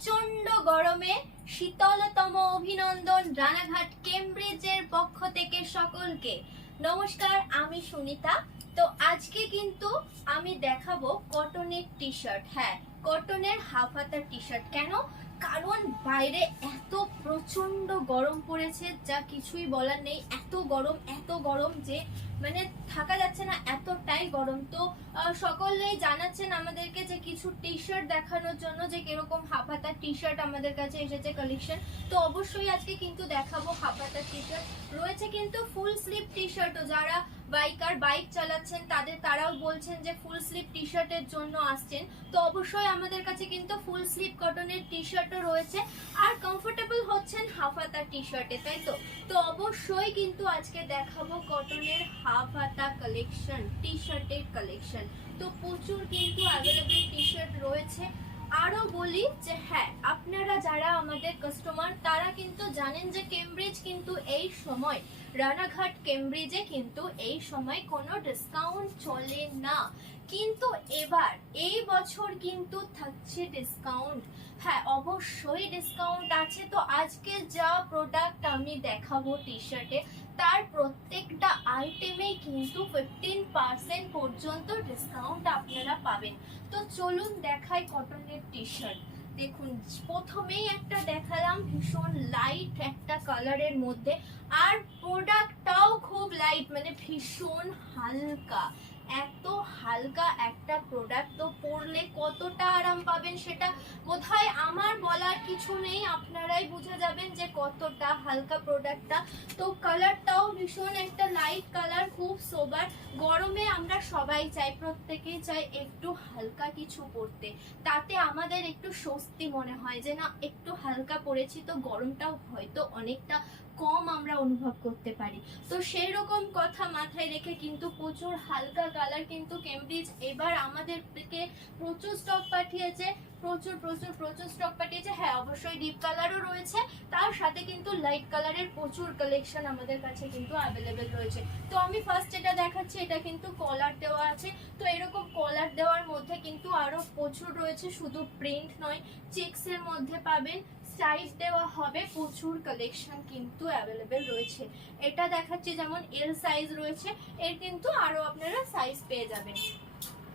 প্রচন্ড গরমে শীতলতম অভিনন্দন রানাঘাট কেমব্রিজের পক্ষ থেকে সকলকে। নমস্কার, আমি সুনিতা। তো আজকে কিন্তু আমি দেখাবো কটনের টি শার্ট। হ্যাঁ, কটনের হাফ হাতা টি শার্ট। কেন? কারণ বাইরে এত প্রচন্ড গরম পড়েছে, যা কিছুই বলার নেই। এত গরম যে মানে থাকা যাচ্ছে না, এতটাই গরম। তো সকলেই জানাচ্ছেন আমাদেরকে যে কিছু টি শার্ট দেখানোর জন্য, যে কিরকম হাফ হাতা টি শার্ট আমাদের কাছে এসেছে কালেকশন। তো অবশ্যই আজকে কিন্তু দেখাবো হাফ হাতা টি শার্ট। রয়েছে কিন্তু ফুল স্লিভ টি শার্টও। যারা বাইক চালাচ্ছেন তারাও বলছেন যে ফুল স্লিভ টি শার্টের জন্য আসছেন। তো অবশ্যই আমাদের কাছে কিন্তু ফুল স্লিভ কটনের টি শার্টও রয়েছে, আর কমফোর্টেবল হচ্ছেন হাফ হাতা টি শার্টে, তাই তো। তো অবশ্যই কিন্তু আজকে দেখাবো কটনের হাফ হাতা কালেকশন, টি শার্টের কালেকশন। তো প্রচুর কিন্তু অ্যাভেলেবল টি শার্ট রয়েছে। আরো বলি যে হ্যাঁ, আপনারা যারা আমাদের কাস্টমার তারা কিন্তু জানেন যে কেমব্রিজ কিন্তু এই সময়, রানাঘাট কেমব্রিজে কিন্তু এই সময় কোনো ডিসকাউন্ট চলে না। কিন্তু এবার এই বছর কিন্তু থাকছে ডিসকাউন্ট। হ্যাঁ, অবশ্যই ডিসকাউন্ট আছে। তো আজকে যা প্রোডাক্ট আমি দেখাবো টি শার্টে, তার প্রত্যেকটা আইটেমেই কিন্তু 15% পর্যন্ত ডিসকাউন্ট আপনারা পাবেন। তো চলুন দেখাই কটনের টি শার্ট। দেখুন, প্রথমেই একটা দেখালাম ভীষণ লাইট একটা কালারের মধ্যে, আর প্রোডাক্টটাও খুব লাইট, মানে ভীষণ হালকা। এত হালকা একটা প্রোডাক্ট, তো পরলে কতটা আরাম পাবেন সেটা বোধহয় আমার বলার কিছু নেই, আপনারাই বুঝে যাবেন যে কতটা হালকা প্রোডাক্টটা। তো কালারটাও ভীষণ একটা লাইট কালার, খুব সোবার। গরমে আমরা সবাই চাই, প্রত্যেকেই চাই একটু হালকা কিছু পরতে, তাতে আমাদের একটু স্বস্তি মনে হয় যে না, একটু হালকা পরেছি তো গরমটাও হয়তো অনেকটা কম আমরা অনুভব করতে পারি। তো সেই রকম কথা মাথায় রেখে কিন্তু প্রচুর হালকা কালার কিন্তু কেমব্রিজ এবার আমাদের থেকে প্রচুর স্টক পাঠিয়েছে, প্রচুর স্টক পাঠিয়েছে। হ্যাঁ, অবশ্যই ডিপ কালারও রয়েছে, তার সাথে কিন্তু লাইট কালারের প্রচুর কালেকশন আমাদের কাছে কিন্তু অ্যাভেলেবেল রয়েছে। তো আমি ফার্স্ট এটা দেখাচ্ছি, এটা কিন্তু কলার দেওয়া আছে। তো এরকম কলার দেওয়ার মধ্যে কিন্তু আরো প্রচুর রয়েছে, শুধু প্রিন্ট নয়, চেকস এর মধ্যে পাবেন, সাইজ দেওয়া হবে, প্রচুর কালেকশন কিন্তু অ্যাভেলেবেল রয়েছে। এটা দেখাচ্ছি যেমন এল সাইজ রয়েছে, এর কিন্তু আরো আপনারা সাইজ পেয়ে যাবেন।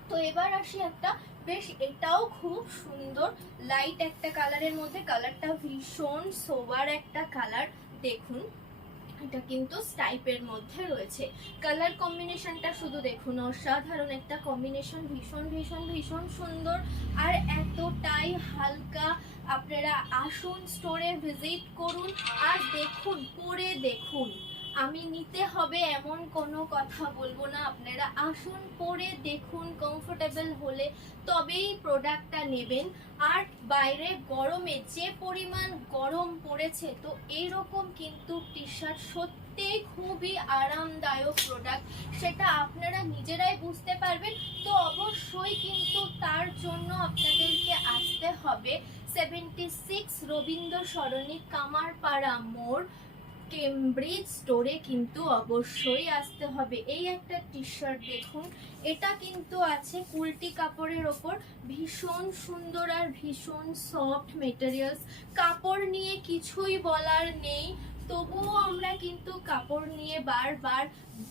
তো এবার আসি একটা বেশ, এটাও খুব সুন্দর লাইট একটা কালারের মধ্যে, কালারটা ভীষণ সোবার একটা কালার। দেখুন, এটা কিন্তু স্টাইপের মধ্যে রয়েছে। কালার কম্বিনেশনটা শুধু দেখুন, অসাধারণ একটা কম্বিনেশন, ভীষণ সুন্দর, আর এতটাই হালকা। আপনারা আসুন, স্টোরে ভিজিট করুন, আর দেখুন, পরে দেখুন। আমি নিতে হবে এমন কোনো কথা বলবো না, আপনারা আসুন, পরে দেখুন, কমফোর্টেবল হলে তবেই প্রোডাক্টটা নেবেন। আর বাইরে গরমে যে পরিমাণ গরম পড়েছে, তো এইরকম কিন্তু টি শার্ট সত্যি খুবই আরামদায়ক প্রোডাক্ট, সেটা আপনারা নিজেরাই বুঝতে পারবেন। তো অবশ্যই কিন্তু তার জন্য আপনাদেরকে আসতে হবে 76 রবীন্দ্র সরণি, কামারপাড়া মোড়, কেমব্রিজ স্টোরে কিন্তু অবশ্যই আসতে হবে। এই একটা টি শার্ট দেখুন, এটা কিন্তু আছে কুলটি কাপড়ের ওপর, ভীষণ সুন্দর আর ভীষণ সফট মেটেরিয়ালস। কাপড় নিয়ে কিছুই বলার নেই, তবুও আমরা কিন্তু কাপড় নিয়ে বারবার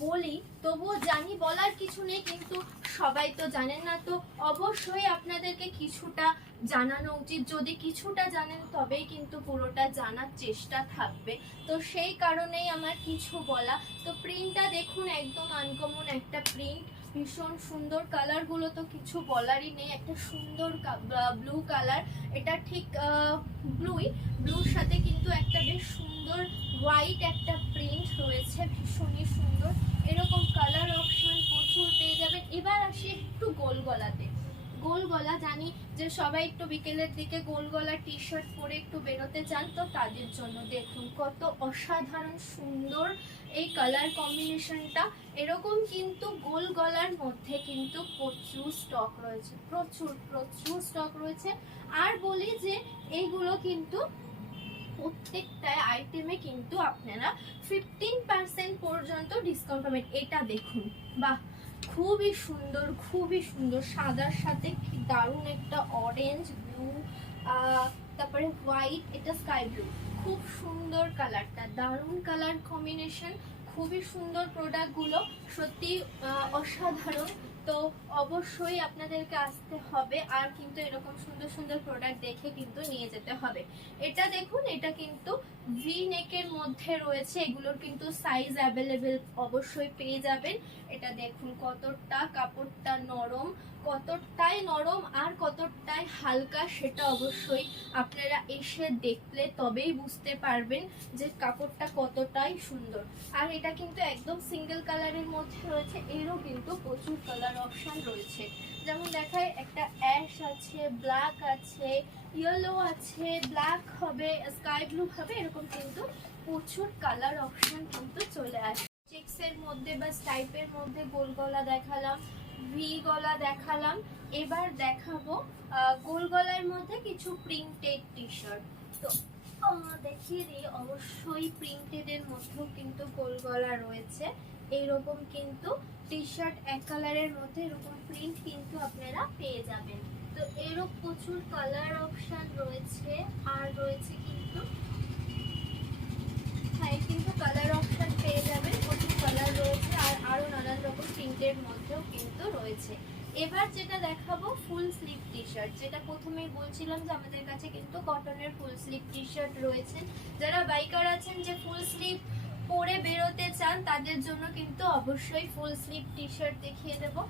বলি, তবুও জানি বলার কিছু নেই, কিন্তু সবাই তো জানেন না। তো অবশ্যই আপনাদেরকে কিছুটা জানানো উচিত, যদি কিছুটা জানেন তবেই কিন্তু পুরোটা জানার চেষ্টা থাকবে। তো সেই কারণেই আমার কিছু বলা। তো প্রিন্টটা দেখুন, একদম আনকমন একটা প্রিন্ট, ভীষণ সুন্দর। কালারগুলো তো কিছু বলারই নেই, একটা সুন্দর ব্লু কালার, এটা ঠিক ব্লুর সাথে কিন্তু একটা বেশ সুন্দর হোয়াইট একটা প্রিন্ট রয়েছে, ভীষণই সুন্দর। এরকম কালার অপশন প্রচুর পেয়ে যাবেন। এবার আসি একটু গোল গলাতে। গোল গলা, জানি যে সবাই একটু বিকেলের দিকে গোল গলা টি শার্ট পরে একটু বেরোতে চান, তো তাদের জন্য দেখুন কত অসাধারণ সুন্দর এই কালার কম্বিনেশনটা। এরকম কিন্তু গোল গলার মধ্যে কিন্তু প্রচুর স্টক রয়েছে, প্রচুর স্টক রয়েছে। আর বলি যে এইগুলো কিন্তু প্রত্যেকটা আইটেমে কিন্তু আপনারা 15% পর্যন্ত ডিসকাউন্ট পাবেন। এটা দেখুন, বাহ, খুবই সুন্দর, সাদার সাথে দারুণ একটা অরেঞ্জ ব্লু তারপরে হোয়াইট, এটা স্কাই ব্লু। খুব সুন্দর কালারটা, দারুণ কালার কম্বিনেশন, খুবই সুন্দর প্রোডাক্টগুলো, সত্যি অসাধারণ। তো অবশ্যই আপনাদেরকে আসতে হবে আর কিন্তু এরকম সুন্দর সুন্দর প্রোডাক্ট দেখে কিন্তু নিয়ে যেতে হবে। এটা দেখুন, এটা কিন্তু ভি নেকের মধ্যে রয়েছে, এগুলোর কিন্তু সাইজ অ্যাভেলেবেল অবশ্যই পেয়ে যাবেন। এটা দেখুন কতটা কাপড়টা নরম, কতটাই নরম আর কতটাই হালকা, সেটা অবশ্যই আপনারা এসে দেখলে তবেই বুঝতে পারবেন যে কাপড়টা কতটাই সুন্দর। আর এটা কিন্তু একদম সিঙ্গেল কালারের মধ্যে রয়েছে, এরও কিন্তু প্রচুর কালার অপশন রয়েছে। যেমন দেখায়, একটা অ্যাশ আছে, ব্ল্যাক আছে, ইয়েলো আছে, ব্ল্যাক হবে, স্কাই ব্লু হবে, এরকম কিন্তু প্রচুর কালার অপশন কিন্তু চলে আসে। চেক্সের মধ্যে বা স্টাইপের মধ্যে গোল গলা দেখালাম, ভি গলা দেখালাম, এবার দেখাবো গোল গলার মধ্যে কিছু প্রিন্টেড টি শার্ট। তো দেখিয়ে দিই, অবশ্যই প্রিন্টেড এর মধ্যেও কিন্তু গোল গলা রয়েছে। এইরকম কিন্তু টি শার্ট এক কালারের মধ্যে এরকম প্রিন্ট কিন্তু আপনারা পেয়ে যাবেন। তো এরও প্রচুর কালার অপশন রয়েছে, আর রয়েছে কিন্তু কিন্তু কালার অপশন পেয়ে যাবেন, প্রচুর কালার রয়েছে, আর আরো নানান রকম প্রিন্টের মধ্যেও কিন্তু রয়েছে। এবার যেটা দেখাবো ফুল স্লিভ টি শার্ট, যেটা প্রথমেই বলছিলাম যে আমাদের কাছে কিন্তু কটনের ফুল স্লিভ টি শার্ট রয়েছে। যারা বাইকার আছেন যে ফুল স্লিভ পরে বেরোতে চান, তাদের জন্য কিন্তু অবশ্যই ফুল স্লিভ টি শার্ট দেখিয়ে দেবো।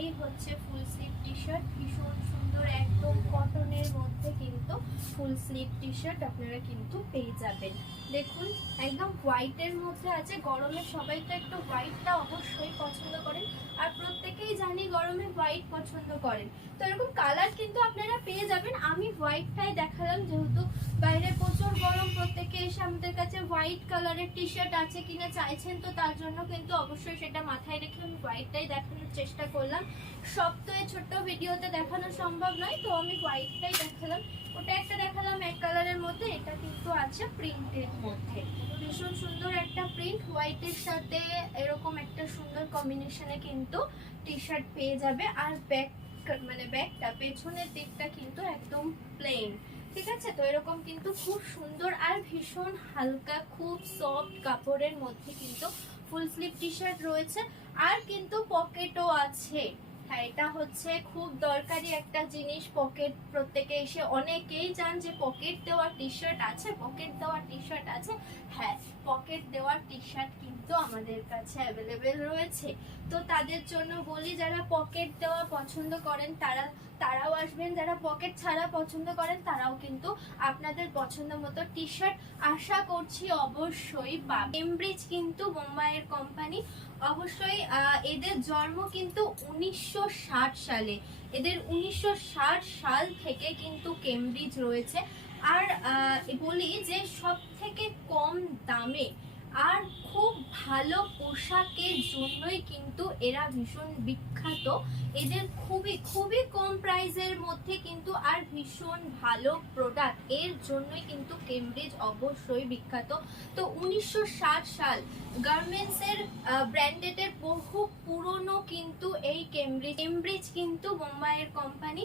এই হচ্ছে ফুল স্লিভ টি শার্ট, ভীষণ সুন্দর, একদম কটনের মধ্যে কিন্তু ফুল স্লিভ টি শার্ট আপনারা কিন্তু পেয়ে যাবেন। দেখুন একদম হোয়াইটের মধ্যে আছে, গরমে সবাই তো একটু হোয়াইটটা অবশ্যই পছন্দ করেন, আর প্রত্যেকেই জানি গরমে হোয়াইট পছন্দ করেন। তো এরকম কালার কিন্তু আপনারা পেয়ে যাবেন। আমি হোয়াইটটাই দেখালাম, যেহেতু বাইরে প্রচুর গরম, প্রত্যেকে এসে আমাদের কাছে হোয়াইট কালারের টি শার্ট আছে কিনা চাইছেন, তো তার জন্য কিন্তু অবশ্যই সেটা মাথায় রেখে আমি হোয়াইটটাই দেখানোর চেষ্টা করলাম। সব তো এই ছোট্ট ভিডিওতে দেখানো সম্ভব নয়, তো আমি হোয়াইটটাই দেখালাম। ওটা একটা দেখালাম এক কালারের মধ্যে, এটা কিন্তু আছে প্রিন্টের মধ্যে, ভীষণ সুন্দর একটা প্রিন্ট, হোয়াইটের সাথে এরকম একটা সুন্দর কম্বিনেশনে কিন্তু টি শার্ট পেয়ে যাবে। আর ব্যাক মানে ব্যাকটা, পেছনের দিকটা কিন্তু একদম প্লেন, ঠিক আছে। তো এরকম কিন্তু খুব সুন্দর আর ভীষণ হালকা, খুব সফট কাপড়ের মধ্যে কিন্তু ফুল স্লিভ টি শার্ট রয়েছে। আর কিন্তু পকেটও আছে, হ্যাঁ এটা হচ্ছে খুব দরকারি একটা জিনিস। পকেট প্রত্যেকে এসে অনেকেই চান যে পকেট দেওয়া টি শার্ট আছে, পকেট দেওয়া টি শার্ট আছে। হ্যাঁ, পকেট দেওয়া টি শার্ট কিন্তু আমাদের কাছে অ্যাভেলেবেল রয়েছে। তো তাদের জন্য বলি, যারা পকেট দেওয়া পছন্দ করেন তারাও আসবেন, যারা পকেট ছাড়া পছন্দ করেন তারাও কিন্তু আপনাদের পছন্দ মতো টি শার্ট আশা করছি অবশ্যই পাবেন। কেমব্রিজ কিন্তু মুম্বাইয়ের কোম্পানি, অবশ্যই এদের জন্ম কিন্তু 1960 সালে, এদের 1960 সাল থেকে কিন্তু কেমব্রিজ রয়েছে। আর বলি যে সব থেকে কম দামে আর খুব ভালো পোশাকের জন্যই কিন্তু এরা ভীষণ বিখ্যাত। এদের খুবই খুবই কম প্রাইসের মধ্যে কিন্তু আর ভীষণ ভালো প্রোডাক্ট, এর জন্যই কিন্তু কেমব্রিজ অবশ্যই বিখ্যাত। তো 1960 সাল, গার্মেন্টসের ব্র্যান্ডেডের বহু পুরনো কিন্তু এই কেমব্রিজ কিন্তু মুম্বাইয়ের কোম্পানি।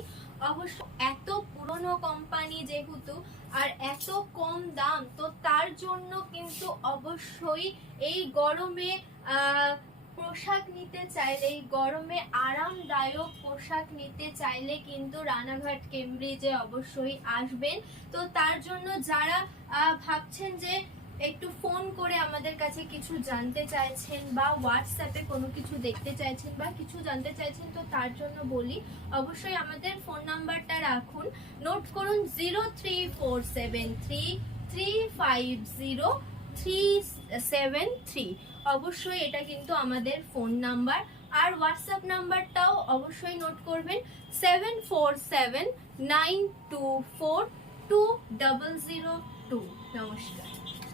অবশ্য এত পুরনো কোম্পানি যেহেতু আর এত কম দাম, তো তার জন্য কিন্তু অবশ্যই এই গরমে পোশাক নিতে চাইলে, এই গরমে আরামদায়ক পোশাক নিতে চাইলে কিন্তু রানাঘাট কেমব্রিজে অবশ্যই আসবেন। তো তার জন্য যারা ভাবছেন যে একটু ফোন করে আমাদের কাছে কিছু জানতে চাইছেন বা হোয়াটসঅ্যাপে কোনো কিছু দেখতে চাইছেন বা কিছু জানতে চাইছেন, তো তার জন্য বলি অবশ্যই আমাদের ফোন নাম্বারটা রাখুন, নোট করুন 03473350373। অবশ্যই এটা কিন্তু আমাদের ফোন নাম্বার। আর হোয়াটসঅ্যাপ নাম্বারটাও অবশ্যই নোট করবেন 7479242002। নমস্কার।